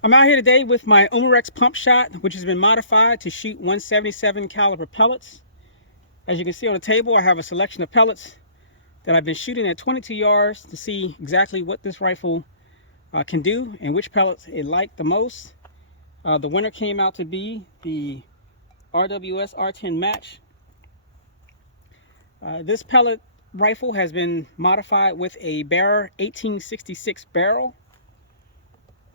I'm out here today with my Umarex pump shot, which has been modified to shoot 177 caliber pellets. As you can see on the table, I have a selection of pellets that I've been shooting at 22 yards to see exactly what this rifle can do and which pellets it liked the most. The winner came out to be the RWS R10 match. This pellet rifle has been modified with a Barra 1866 barrel,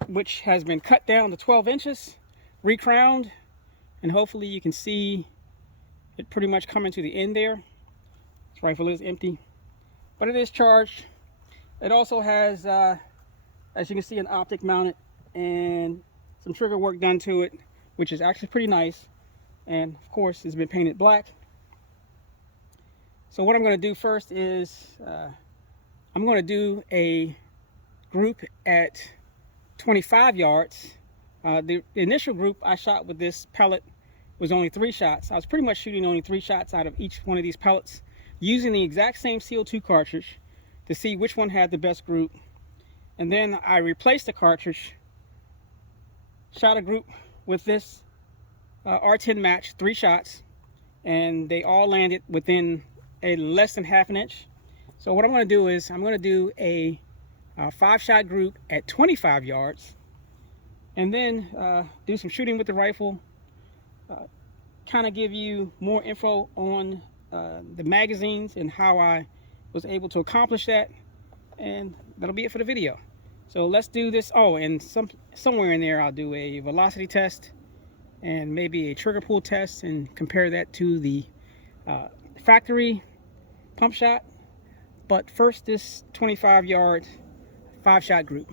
which has been cut down to 12 inches, recrowned, and hopefully you can see it pretty much coming to the end there. This rifle is empty, but it is charged. It also has, as you can see, an optic mounted and some trigger work done to it, which is actually pretty nice. And of course, it's been painted black. So what I'm going to do first is I'm going to do a group at 25 yards. The initial group I shot with this pellet was only 3 shots. I was pretty much shooting only 3 shots out of each one of these pellets, using the exact same CO2 cartridge to see which one had the best group. And then I replaced the cartridge, shot a group with this R10 match, 3 shots, and they all landed within a less than half an inch. So what I'm going to do is I'm going to do a 5-shot group at 25 yards, and then do some shooting with the rifle, kind of give you more info on the magazines and how I was able to accomplish that, and that'll be it for the video. So let's do this. Oh, and somewhere in there I'll do a velocity test and maybe a trigger pull test and compare that to the factory pump shot. But first, this 25-yard 5-shot group.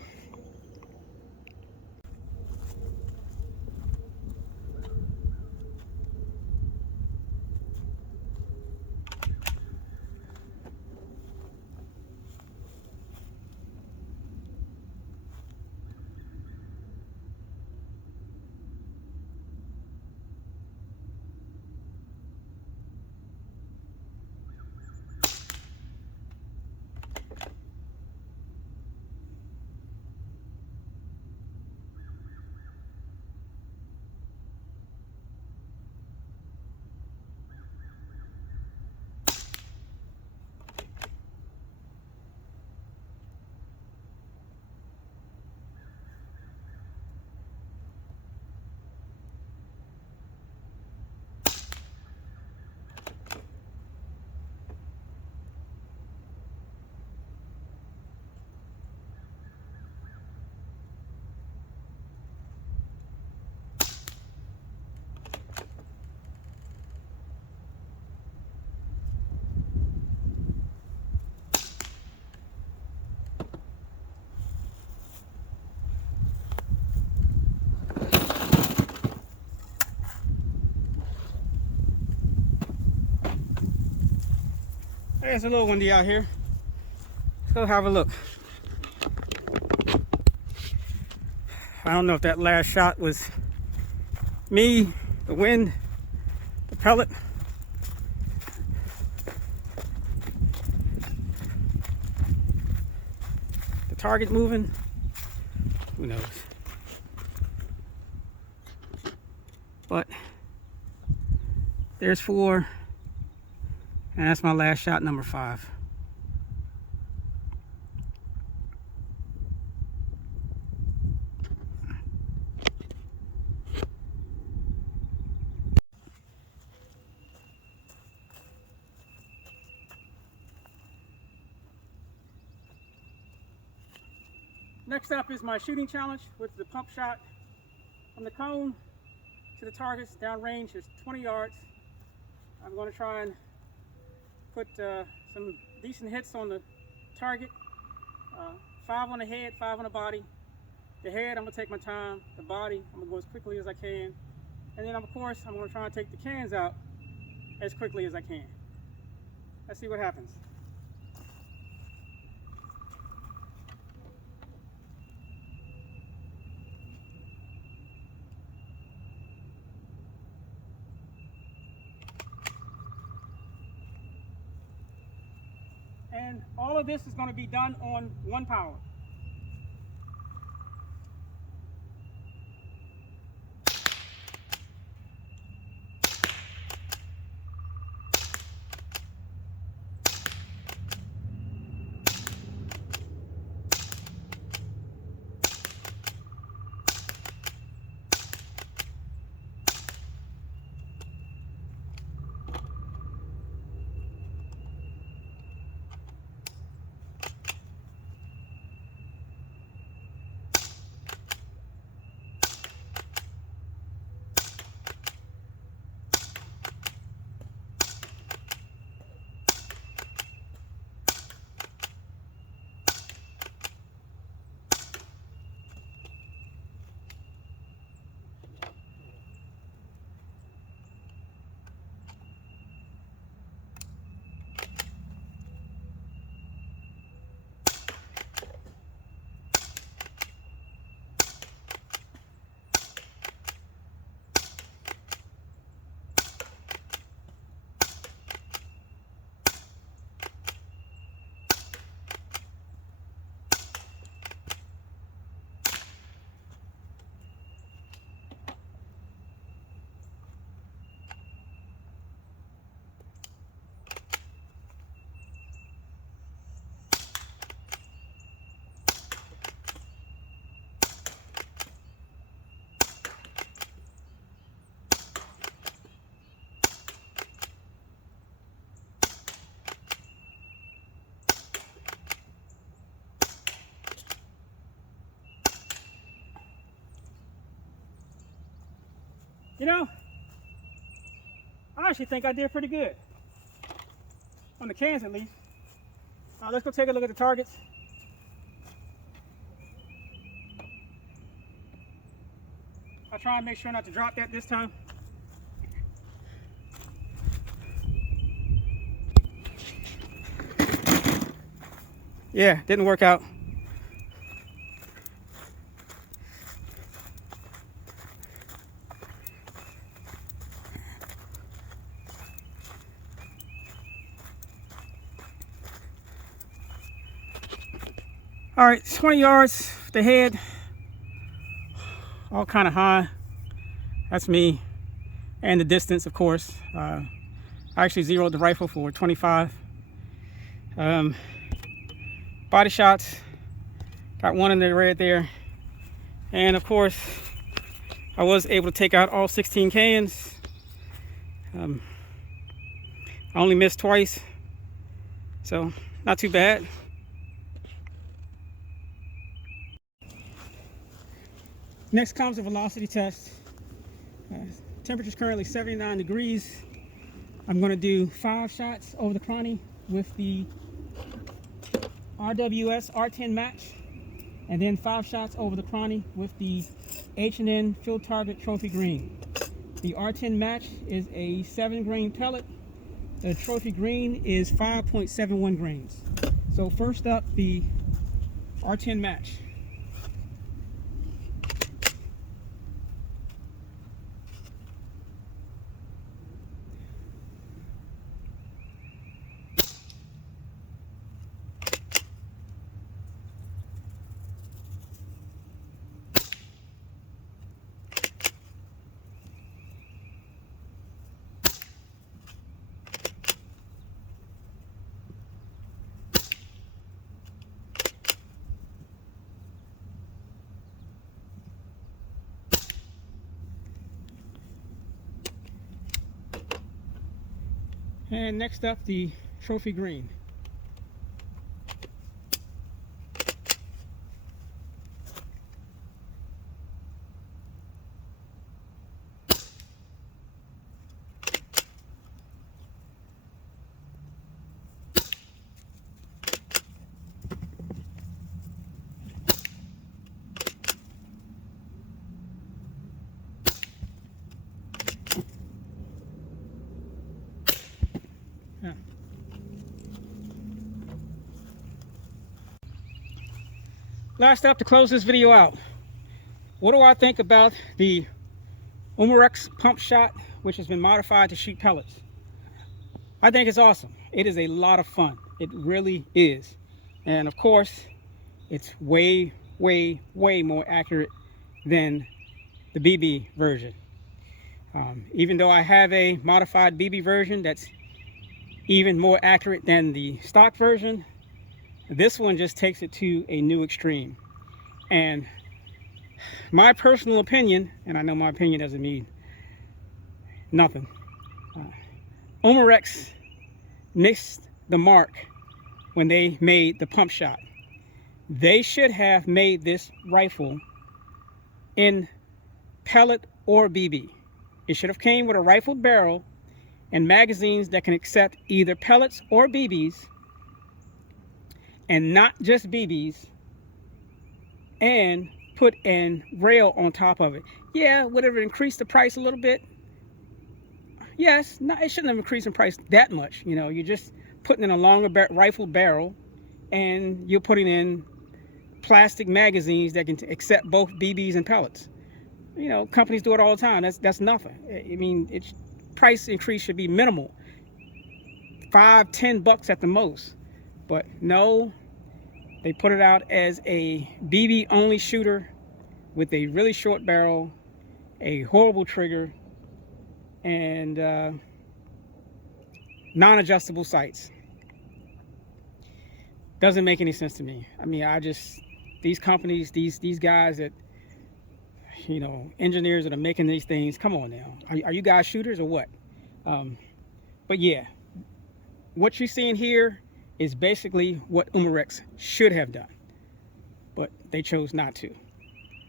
There's a little windy out here. Let's go have a look. I don't know if that last shot was me, the wind, the pellet. The target moving. Who knows? But there's 4. And that's my last shot, number 5. Next up is my shooting challenge with the pump shot. From the cone to the targets, downrange is 20 yards. I'm going to try and put some decent hits on the target. 5 on the head, 5 on the body. The head, I'm going to take my time. The body, I'm going to go as quickly as I can. And then, of course, I'm going to try and take the cans out as quickly as I can. Let's see what happens. And all of this is going to be done on 1 power. You know, I actually think I did pretty good. On the cans at least. Let's go take a look at the targets. I'll try and make sure not to drop that this time. Yeah, didn't work out. All right, 20 yards, the head, all kind of high. That's me. And the distance, of course. I actually zeroed the rifle for 25. Body shots, got one in the red there. And of course, I was able to take out all 16 cans. I only missed twice, so not too bad. Next comes the velocity test. Temperature is currently 79 degrees. I'm going to do 5 shots over the chrony with the RWS R10 match, and then 5 shots over the chrony with the H&N Field Target Trophy Green. The R10 match is a 7 grain pellet. The Trophy Green is 5.71 grains. So first up, the R10 match. And next up, the Trophy Green. Yeah. Last up, to close this video out, what do I think about the Umarex pump shot, which has been modified to shoot pellets? I think it's awesome. It is a lot of fun. It really is. And of course, it's way, way, way more accurate than the BB version. Even though I have a modified BB version that's even more accurate than the stock version, this one just takes it to a new extreme. And my personal opinion, and I know my opinion doesn't mean nothing, Umarex missed the mark when they made the pump shot. They should have made this rifle in pellet or BB. It should have came with a rifled barrel and magazines that can accept either pellets or BBs, and not just BBs, and put an rail on top of it. Yeah, would it have increased the price a little bit? Yes. No, it shouldn't have increased in price that much. You know, you're just putting in a longer rifled barrel, and you're putting in plastic magazines that can accept both BBs and pellets. You know, companies do it all the time. That's nothing. I mean, it's price increase should be minimal, $5–10 at the most. But no, they put it out as a BB only shooter with a really short barrel, a horrible trigger, and non-adjustable sights. Doesn't make any sense to me. I mean, these companies, these guys that, you know, engineers that are making these things, come on now. Are you guys shooters or what? But yeah, what you're seeing here is basically what Umarex should have done, but they chose not to.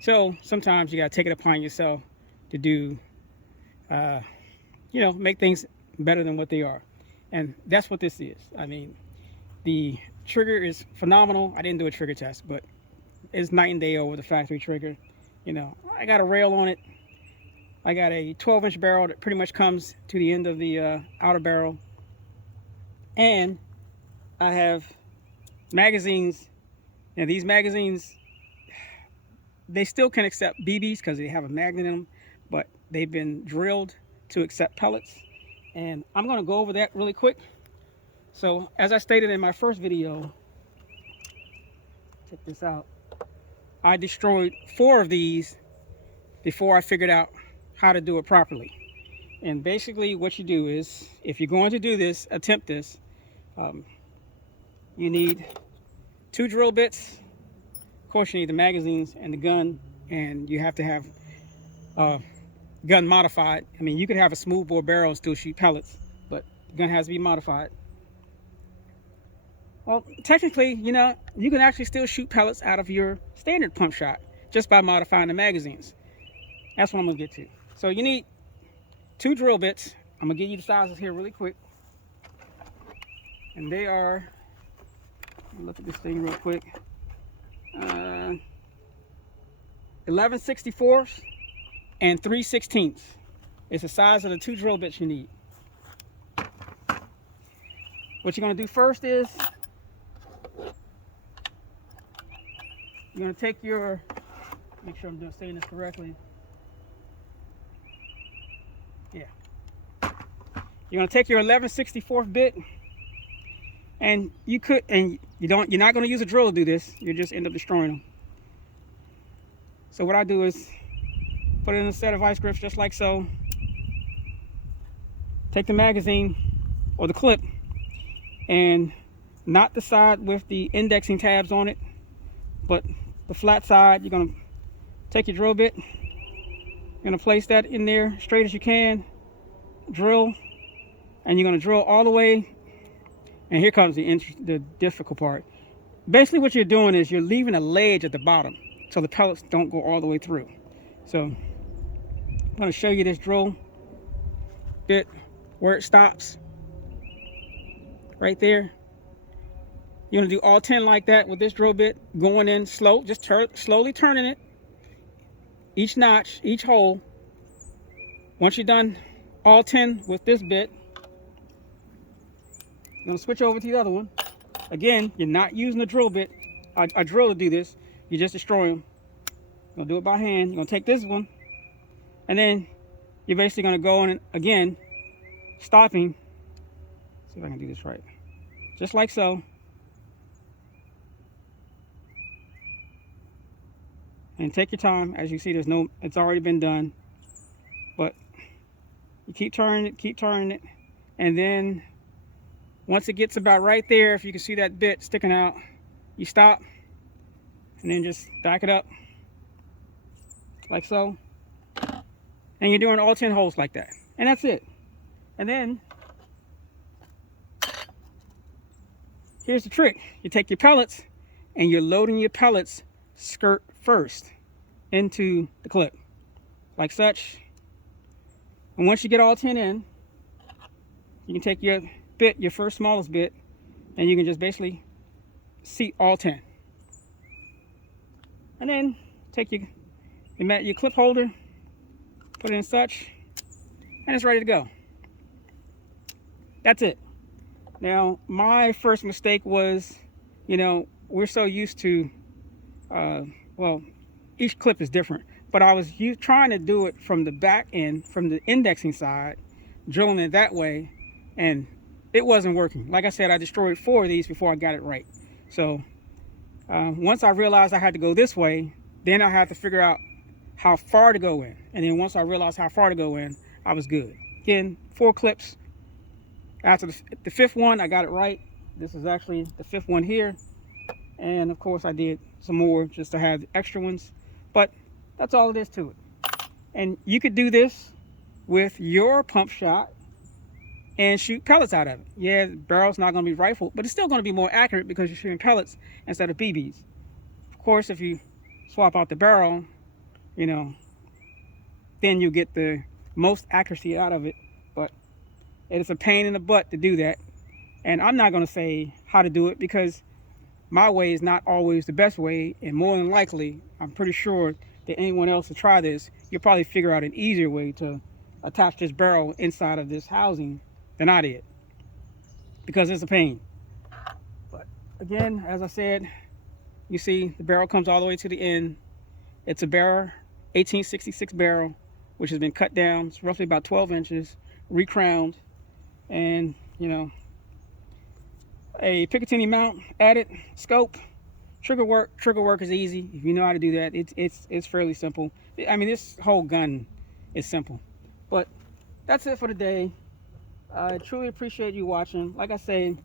So sometimes you gotta take it upon yourself to do you know, make things better than what they are. And that's what this is. I mean, the trigger is phenomenal. I didn't do a trigger test, but it's night and day over the factory trigger. You know, I got a rail on it. I got a 12-inch barrel that pretty much comes to the end of the outer barrel. And I have magazines. And these magazines, they still can accept BBs because they have a magnet in them, but they've been drilled to accept pellets. And I'm going to go over that really quick. So as I stated in my first video, check this out, I destroyed 4 of these before I figured out how to do it properly. And basically what you do is, if you're going to do this, attempt this, you need 2 drill bits. Of course you need the magazines and the gun, and you have to have gun modified. I mean, you could have a smoothbore barrel and still shoot pellets, but the gun has to be modified. Well, technically, you know, you can actually still shoot pellets out of your standard pump shot just by modifying the magazines. That's what I'm gonna get to. So you need 2 drill bits. I'm gonna give you the sizes here really quick. And they are, look at this thing real quick. 11/64 and 3/16 is the size of the 2 drill bits you need. What you're gonna do first is you're gonna take your, make sure I'm saying this correctly. Yeah. You're gonna take your 11/64 bit, and you could, and you're not gonna use a drill to do this. You just end up destroying them. So what I do is put it in a set of vice grips just like so. Take the magazine or the clip, and not the side with the indexing tabs on it, but the flat side. You're gonna take your drill bit, you're gonna place that in there straight as you can, drill, and you're gonna drill all the way. And here comes the difficult part. Basically what you're doing is you're leaving a ledge at the bottom so the pellets don't go all the way through. So I'm gonna show you this drill bit where it stops right there. You're gonna do all 10 like that with this drill bit, going in slow, just slowly turning it, each notch, each hole. Once you're done all 10 with this bit, I'm gonna switch over to the other one. Again, you're not using a drill bit, a drill to do this. You just destroy them. You're gonna do it by hand. You're gonna take this one, and then you're basically gonna go in again, stopping. See if I can do this right. Just like so. And take your time. As you see, it's already been done. But you keep turning it, and then once it gets about right there, if you can see that bit sticking out, you stop, and then just back it up like so. And you're doing all 10 holes like that. And that's it. And then here's the trick. You take your pellets and you're loading your pellets skirt first into the clip like such. And once you get all 10 in, you can take your bit, your first smallest bit, and you can just basically seat all 10. And then take your clip holder, put it in such, and it's ready to go. That's it. Now, my first mistake was, you know, we're so used to, well, each clip is different, but I was trying to do it from the back end, from the indexing side, drilling it that way, and it wasn't working. Like I said, I destroyed 4 of these before I got it right. So once I realized I had to go this way, then I had to figure out how far to go in. And then once I realized how far to go in, I was good. Again, 4 clips. After the 5th one, I got it right. This is actually the 5th one here. And of course I did some more just to have extra ones. But that's all it is to it. And you could do this with your pump shot and shoot pellets out of it. Yeah, the barrel's not going to be rifled, but it's still going to be more accurate because you're shooting pellets instead of BBs. Of course, if you swap out the barrel, you know, then you get the most accuracy out of it, but it is a pain in the butt to do that. And I'm not going to say how to do it because my way is not always the best way, and more than likely, I'm pretty sure that anyone else to try this, you'll probably figure out an easier way to attach this barrel inside of this housing than I did, because it's a pain. But again, as I said, you see the barrel comes all the way to the end. It's a barrel, 1866 barrel, which has been cut down. It's roughly about 12 inches, recrowned, and you know, a Picatinny mount added, scope, trigger work. Trigger work is easy if you know how to do that. It's fairly simple. I mean, this whole gun is simple. But that's it for today. I truly appreciate you watching. Like I say,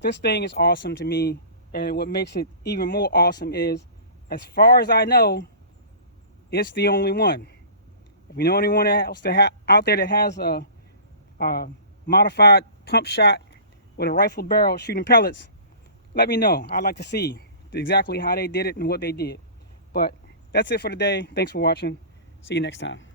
this thing is awesome to me, and what makes it even more awesome is, as far as I know, it's the only one. If you know anyone else out there that has a modified pump shot with a rifled barrel shooting pellets, let me know. I'd like to see exactly how they did it and what they did. But that's it for today. Thanks for watching. See you next time.